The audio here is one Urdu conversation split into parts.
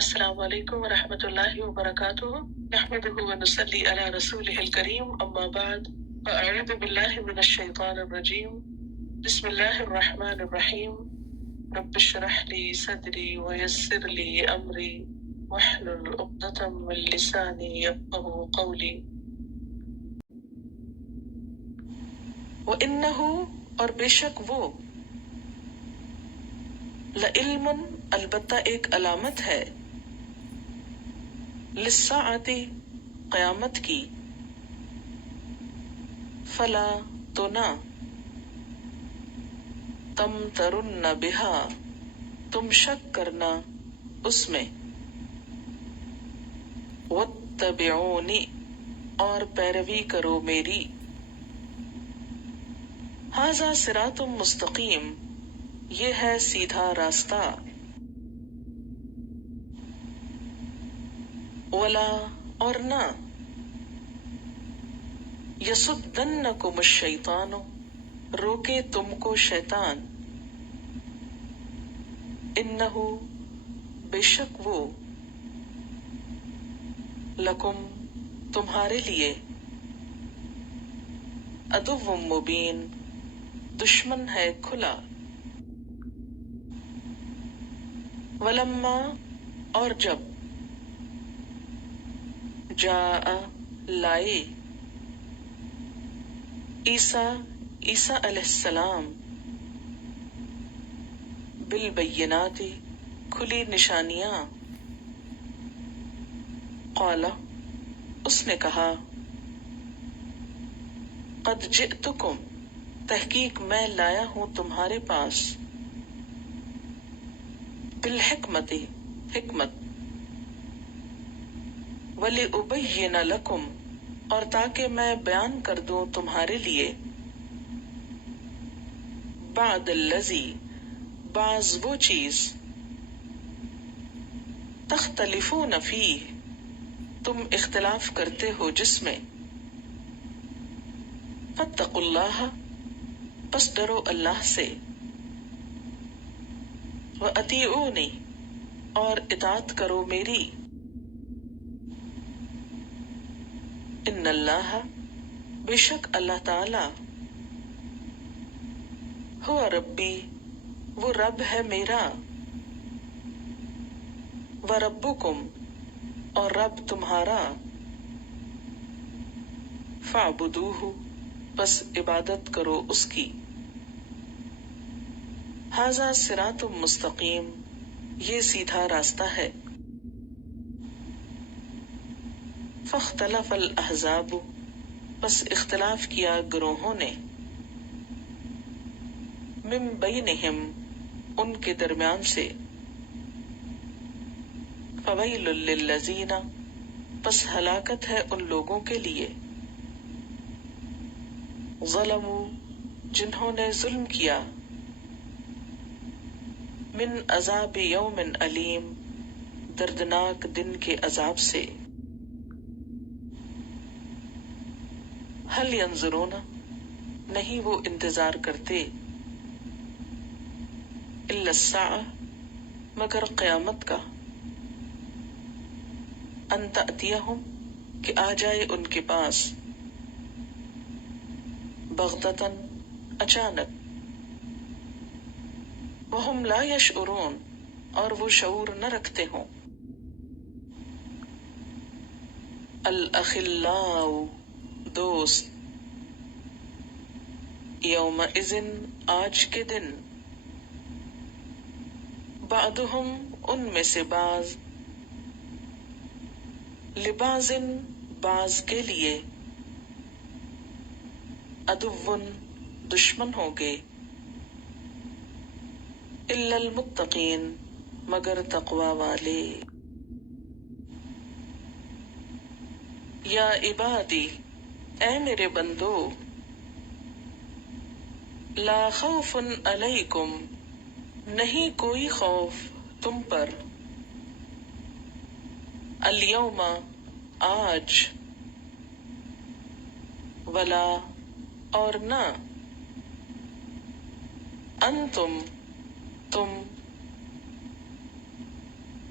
السلام علیکم ورحمۃ اللہ وبرکاتہ نحمده ونصلی علی رسولہ الکریم اما بعد فاعوذ باللہ من الشیطان الرجیم بسم اللہ الرحمن الرحیم رب اشرح لی صدری ویسر لی امری واحلل عقدۃ من لسانی یفقهوا قولی وَإِنَّهُ اور بے شک وہ لعلم البتہ ایک علامت ہے للساعتی قیامت کی فلا تو نہ تم ترن بہا تم شک کرنا اس میں واتبعونی اور پیروی کرو میری ھذا صراط مستقیم یہ ہے سیدھا راستہ ولا اور نہ یصدنکم الشیطان روکے تم کو شیطان انہو بے شک وہ لکم تمہارے لیے عدو مبین دشمن ہے کھلا ولما اور جب جاء لائے عیسیٰ علیہ السلام بالبینات کھلی نشانیاں قال اس نے کہا قد جئتکم تحقیق میں لایا ہوں تمہارے پاس بالحکمت حکمت وَلِأُبَيِّنَ لَكُمْ اور تاکہ میں بیان کر دوں تمہارے لیے بعد الذی بعض وہ چیز تختلفون فیہ تم اختلاف کرتے ہو جس میں فاتقوا اللہ پس ڈرو اللہ سے وَأَطِیعُونِ اور اطاعت کرو میری ان اللہ بے شک اللہ تعالی ہو ربی وہ رب ہے میرا وربکم اور رب تمہارا فاعبدوہ پس عبادت کرو اس کی ھذا صراط مستقیم یہ سیدھا راستہ ہے فاختلف الاحزاب پس اختلاف کیا گروہوں نے من بینہم ان کے درمیان سے فویل للذین پس ہلاکت ہے ان لوگوں کے لیے ظلموا جنہوں نے ظلم کیا من عذاب یوم علیم دردناک دن کے عذاب سے هل ينظرون نہیں وہ انتظار کرتے الا الساعة مگر قیامت کا ان تأتیہم کہ آ جائے ان کے پاس بغتتاً اچانک وہم لا یشعرون اور وہ شعور نہ رکھتے ہوں الاخلاء دوست یومئذ آج کے دن بعضہم ان میں سے بعض لبعض بعض کے لیے عدو دشمن ہوں گے الا المتقین مگر تقوی والے یا عبادی اے میرے بندو لا خوف علیکم نہیں کوئی خوف تم پر الیوم آج ولا اور نہ انتم تم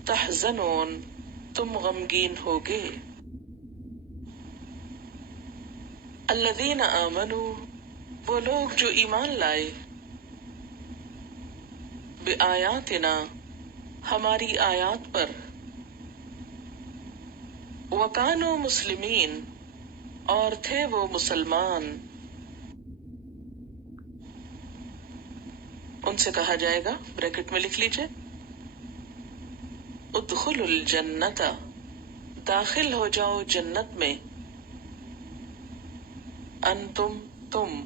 تحزنون تم غمگین ہوگے. الذین آمنوا وہ لوگ جو ایمان لائے، بآیاتنا ہماری آیات پر، وکانوا مسلمین اور تھے وہ مسلمان. ان سے کہا جائے گا، بریکٹ میں لکھ لیجئے، ادخلوا الجنت داخل ہو جاؤ جنت میں، انتم تم،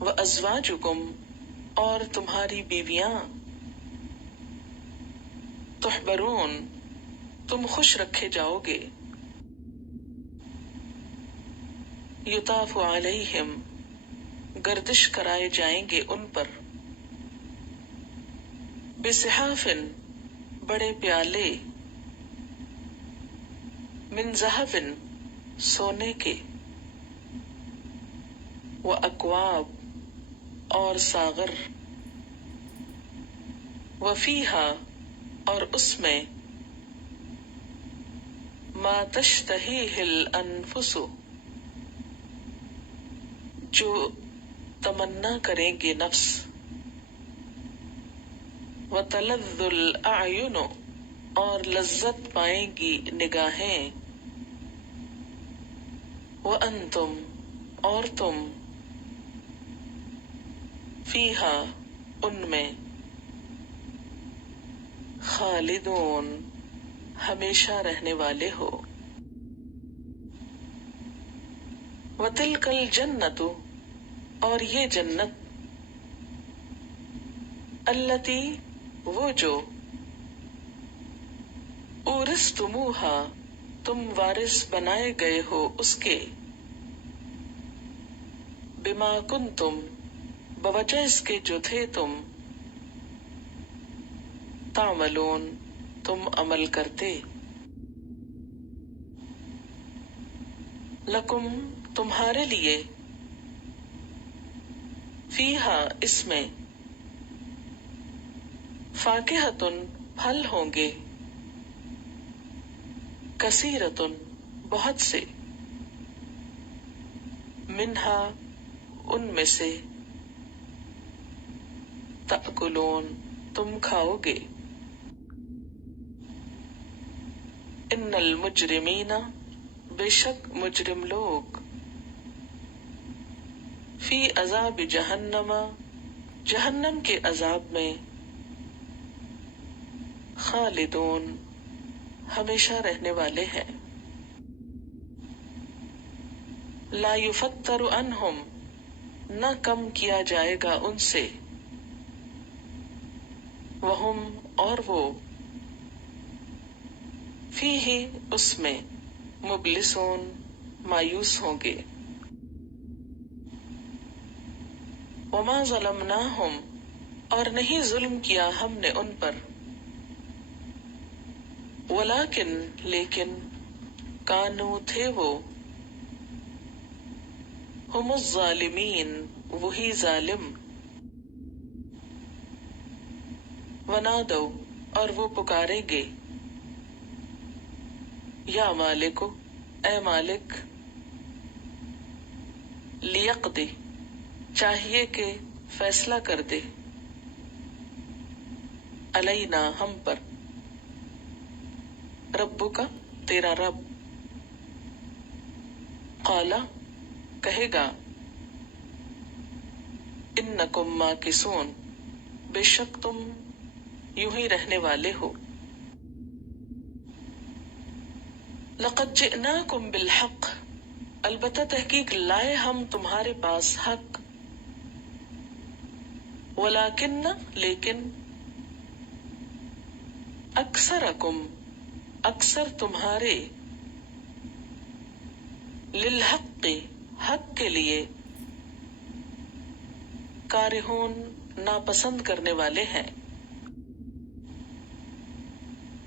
وازواجکم اور تمہاری بیویاں، تحبرون تم خوش رکھے جاؤ گے، یطاف علیہم گردش کرائے جائیں گے ان پر، بصحاف بڑے پیالے، من ذہب سونے کے، واکواب اور ساغر، وفیہا اور اس میں، ما تشتہیہ الانفس جو تمنا کریں گے نفس، وتلذ الاعین اور لذت پائیں گی نگاہیں، وانتم اور تم، فیہا ان میں، خالدون ہمیشہ رہنے والے ہو. وتلک الجنت اور یہ جنت، التی وہ جو، اورثتموہا تم وارث بنائے گئے ہو اس کے، بما کنتم بوجہ اس کے جو تھے تم، تعملون تم عمل کرتے. لکم تمہارے لیے، فیہا اس میں، فاکہۃ پھل ہوں گے، کثیرۃ بہت سے، منہا ان میں سے، تأکلون تم کھاؤ گے. ان المجرمین بے شک مجرم لوگ، فی عذاب جہنم جہنم کے عذاب میں، خالدون ہمیشہ رہنے والے ہیں. لا یفتر عنہم نہ کم کیا جائے گا ان سے، وہم اور وہ، فیہ اس میں، مبلسون مایوس ہوں گے. وما ظلمناہم اور نہیں ظلم کیا ہم نے ان پر، ولیکن لیکن، کانو تھے وہ، ہم الظالمین وہی ظالم. ونادو اور وہ پکاریں گے، یا مالک اے مالک، لیقضی چاہیے کہ فیصلہ کر دے، علینا ہم پر، ربک تیرا رب. قال کہے گا، انکم ماکثون بے شک تم یوں ہی رہنے والے ہو. لقد جئناکم بالحق البتہ تحقیق لائے ہم تمہارے پاس حق، ولیکن لیکن، اکثرکم اکثر تمہارے، للحق حق کے لیے، کارہون ناپسند کرنے والے ہیں.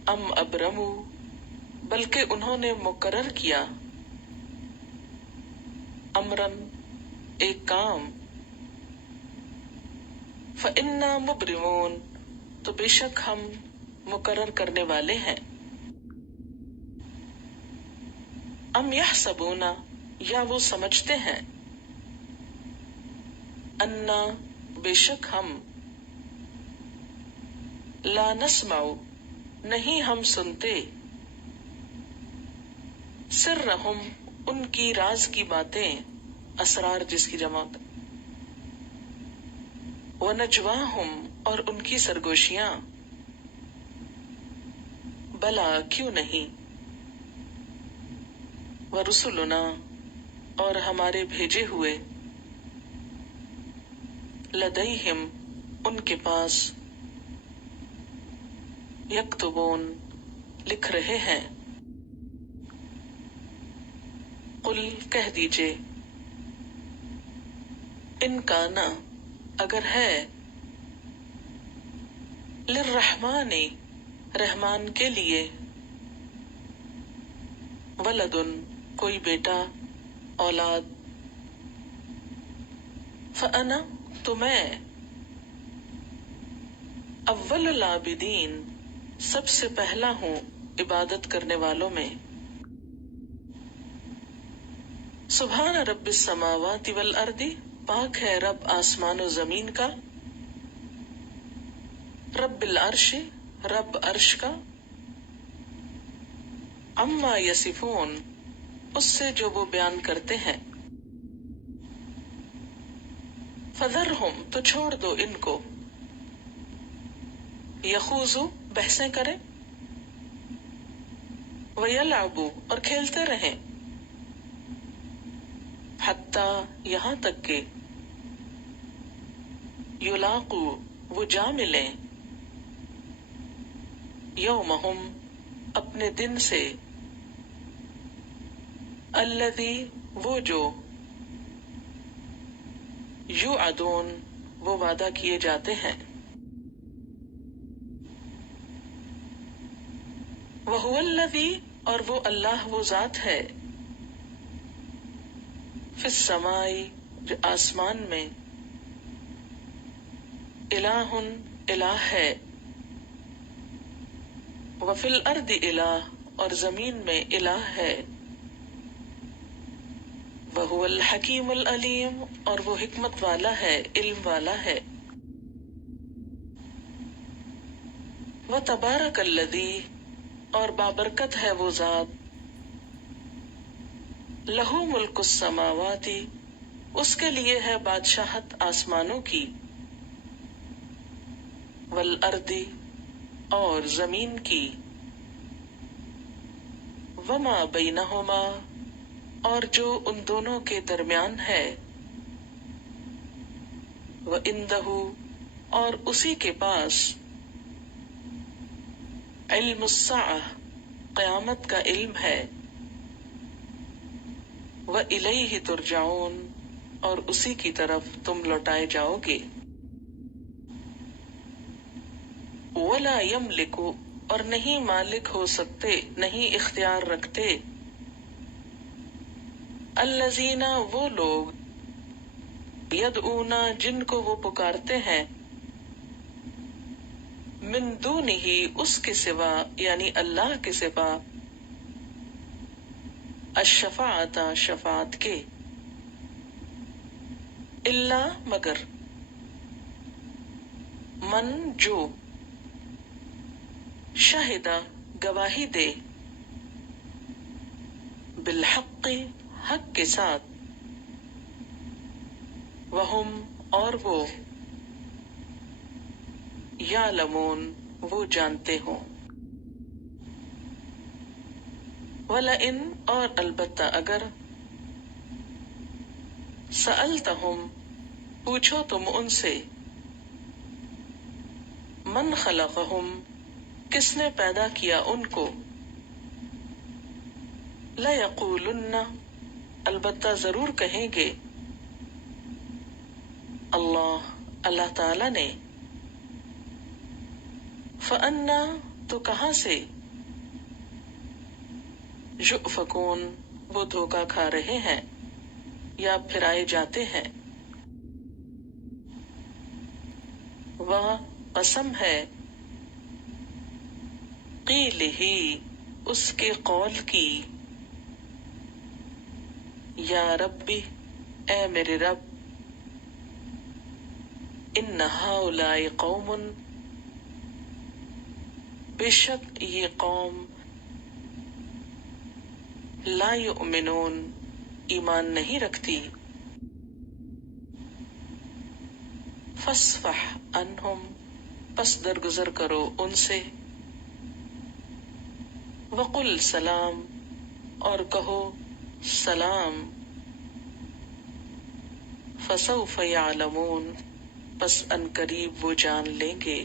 ام ابرموا بلکہ انہوں نے مقرر کیا، امرن ایک کام، فإنا مبرمون تو بے شک ہم مقرر کرنے والے ہیں. ام یحسبون، یا وہ سمجھتے ہیں، انا، بے شک ہم، لا نسمع، نہیں ہم سنتے، سرہم، ان کی راز کی باتیں، اسرار جس کی جمع، ونجواہم، اور ان کی سرگوشیاں، بلا، کیوں نہیں، ورسلنا، اور ہمارے بھیجے ہوئے، لدیہم، ان کے پاس، یکتبون، لکھ رہے ہیں. قل، کہہ دیجئے، ان کانا، اگر ہے، للرحمن، رحمان کے لیے، ولدن، کوئی بیٹا، اولاد، فانا، تو میں، اول العابدین، سب سے پہلا ہوں عبادت کرنے والوں میں. سبحان رب السماوات والارض، پاک ہے رب آسمان و زمین کا، رب العرش، رب عرش کا، عما یصفون، اس سے جو وہ بیان کرتے ہیں، فذرہم، تو چھوڑ دو ان کو، یخوضوا، بحثیں کریں، ویلعبوا، اور کھیلتے رہیں، حتی، یہاں تک کہ، یلاقوا، وہ جا ملیں، یومہم، اپنے دن سے، الذی، وہ جو، یوعدون، وہ وعدہ کیے جاتے ہیں. وہو الذی، اور وہ اللہ، وہ ذات ہے، فی السماء، جو آسمان میں، الہ، الہ ہے، وفی الارض الہ، اور زمین میں الہ ہے، وہو الحکیم العلیم، اور وہ حکمت والا ہے، علم والا ہے. وتبارک الذی، اور بابرکت ہے وہ ذات، لہو ملک السماوات، اس کے لیے ہے بادشاہت آسمانوں کی، والارض، اور زمین کی، وما بینہما، اور جو ان دونوں کے درمیان ہے، وعندہ، اور اسی کے پاس، علم الساعہ، قیامت کا علم ہے، وإلیہ ترجعون، اور اسی کی طرف تم لوٹائے جاؤ گے. ولا یملک، اور نہیں مالک ہو سکتے، نہیں اختیار رکھتے، الذین، وہ لوگ، یدعون، جن کو وہ پکارتے ہیں، من دونہ، اس کے سوا، یعنی اللہ کے سوا، الشفاعت، شفاعت کے، الا، مگر، من، جو، شہد، گواہی دے، بالحق، حق کے ساتھ، وہم، اور وہ، یعلمون، وہ جانتے ہوں. وَلَئِن، اور البتہ اگر، سألتہم، پوچھو تم ان سے، من خلقہم، کس نے پیدا کیا ان کو، لَیَقُولُنَّ، البتہ ضرور کہیں گے، اللہ، اللہ تعالی نے. فَأَنَّىٰ، تو کہاں سے، یؤفکون، وہ دھوکہ کھا رہے ہیں، یا پھرائے جاتے ہیں. قسم ہے، قیلہ اس کے قول کی، یا ربی اے میرے رب، ان ہؤلاء قوم بے شک یہ قوم، لا یؤمنون ایمان نہیں رکھتی، فاصفح عنہم پس درگزر کرو ان سے، وقل سلام اور کہو سلام، فسوف یعلمون پس ان قریب وہ جان لیں گے،